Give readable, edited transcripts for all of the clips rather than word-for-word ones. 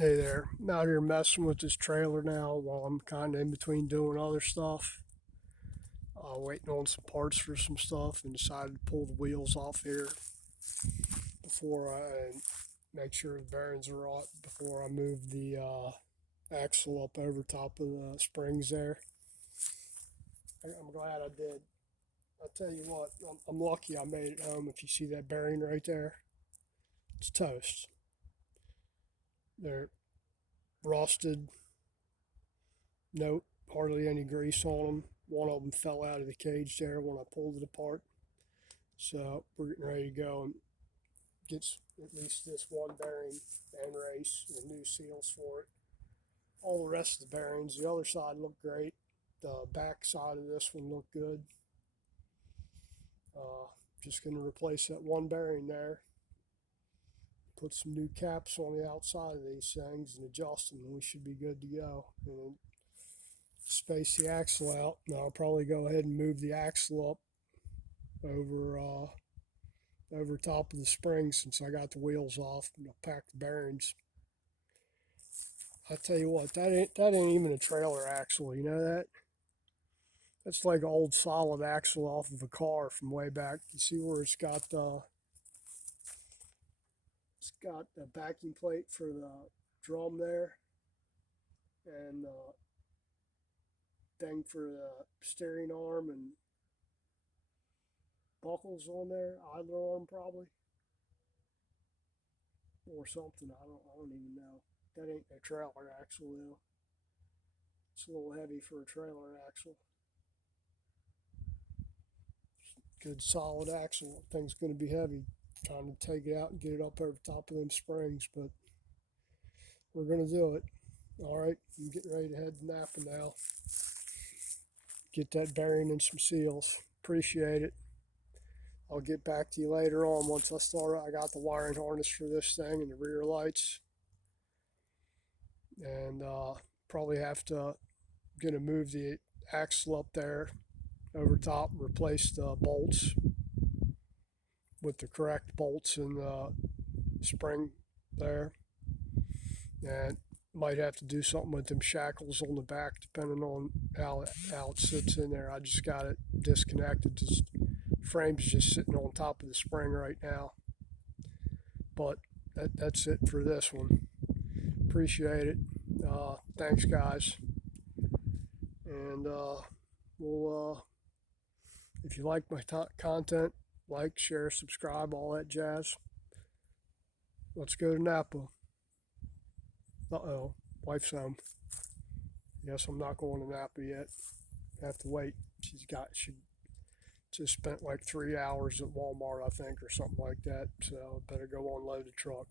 Hey there, I'm out here messing with this trailer now while I'm kind of in between doing other stuff. Waiting on some parts for some stuff and decided to pull the wheels off here before I make sure the bearings are right before I move the axle up over top of the springs there. I'm glad I did. I'll tell you what, I'm lucky I made it home. If you see that bearing right there, it's toast. They're rusted, no, hardly any grease on them. One of them fell out of the cage there when I pulled it apart. So we're getting ready to go and get at least this one bearing and race and new seals for it. All the rest of the bearings, the other side looked great. The back side of this one looked good. Just going to replace that one bearing there. Put some new caps on the outside of these things and adjust them, and we should be good to go. And space the axle out. Now I'll probably go ahead and move the axle up over top of the spring since I got the wheels off and I'll pack the bearings. I tell you what, that ain't even a trailer axle. You know that? That's like an old solid axle off of a car from way back. You see where it's got the backing plate for the drum there, and thing for the steering arm and buckles on there, idler arm probably, or something. I don't even know. That ain't a trailer axle though. It's a little heavy for a trailer axle. Good solid axle. Thing's going to be heavy. Trying to take it out and get it up over top of them springs, but we're going to do it. All right, I'm getting ready to head to Napa now. Get that bearing and some seals. Appreciate it. I'll get back to you later on once I start. I got the wiring harness for this thing and the rear lights, and probably have to gonna move the axle up there over top, replace the bolts with the correct bolts in the spring there, and might have to do something with them shackles on the back depending on how it sits in there. I just got it disconnected. The frame's just sitting on top of the spring right now. But that's it for this one. Appreciate it. Thanks, guys. And we'll if you like my content, like, share, subscribe, all that jazz. Let's go to Napa. Uh-oh, wife's home. Guess I'm not going to Napa yet. Have to wait. She just spent like 3 hours at Walmart, I think, or something like that. So better go unload the truck.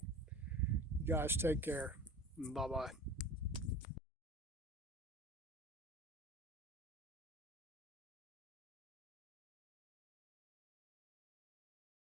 You guys take care. Bye bye.